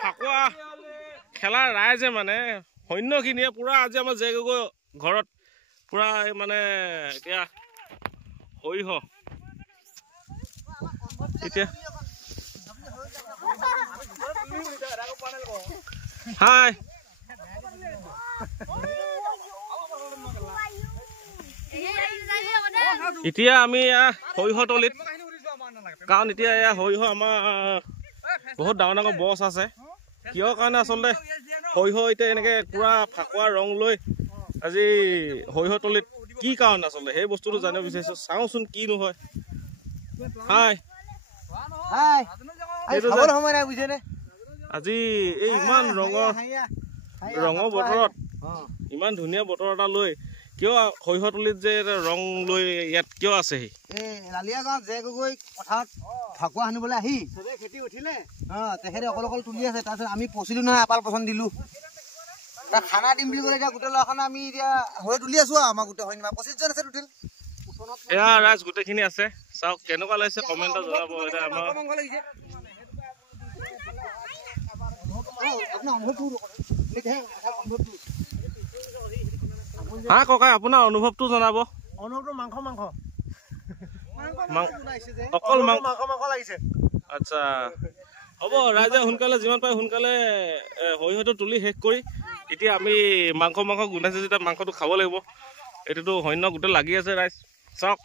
ফাকুৱা খেলা ৰাইজে মানে সৈন্যখিনিয়ে পুৰা আজি আমাৰ জে গগৈ ঘৰত পুৰা মানে এতিয়া সৰিহ এতিয়া হাই এতিয়া আমি সৰিয়হতলীত কাৰণ এতিয়া সৰিয়হ আমাৰ বহুত ডাঙৰ ডাঙৰ বছ আছে কিয় কাৰণে আচলতে সৰিয়হ এতিয়া এনেকে পুৰা ফাকুৱা ৰং লৈ আজি সৰিয়হতলীত কি কাৰণে আচলতে সেই বস্তুটো জানিব বিচাৰিছো চাওঁচোন কি নহয় হাই আজি এই ইমান ৰঙৰ বতৰত ইমান ধুনীয়া বতৰ এটা লৈ কিয় সৰিয়হতলীত যে ৰং লৈ ইয়াত কিয় আছেহি লালিয়া গাঁৱত জে গগৈ পথাৰত ফাকুৱা সানিবলৈ আহি খেতি উঠিলে তেখেতে অকল তুলি আছে তাৰপিছত আমি পচিলো নহয় আপাল পচন্দ দিলো তাক খানা দিম বুলি ক'লে এতিয়া গোটেই ল'ৰাখনে আমি এতিয়া হৈ তুলি আছো আৰু আমাৰ গোটেই সৈন্য 25জন আছে টোটেল এয়া ৰাইজ গোটেইখিনি আছে চাওক কেনেকুৱা লাগিছে কমেণ্টত জনাব এতিয়া আমাৰ হা ককাই আপোনাৰ অনুভৱটো জনাব অকল মাংস লাগিছে আচ্ছা হ'ব ৰাইজে সোনকালে যিমান পাৰে সোনকালে সৰিয়হটো তুলি শেষ কৰি এতিয়া আমি মাংস গোন্ধাইছে যেতিয়া মাংসটো খাব লাগিব এইটোতো সৈন্য গোটেই লাগি আছে ৰাইজ চাওক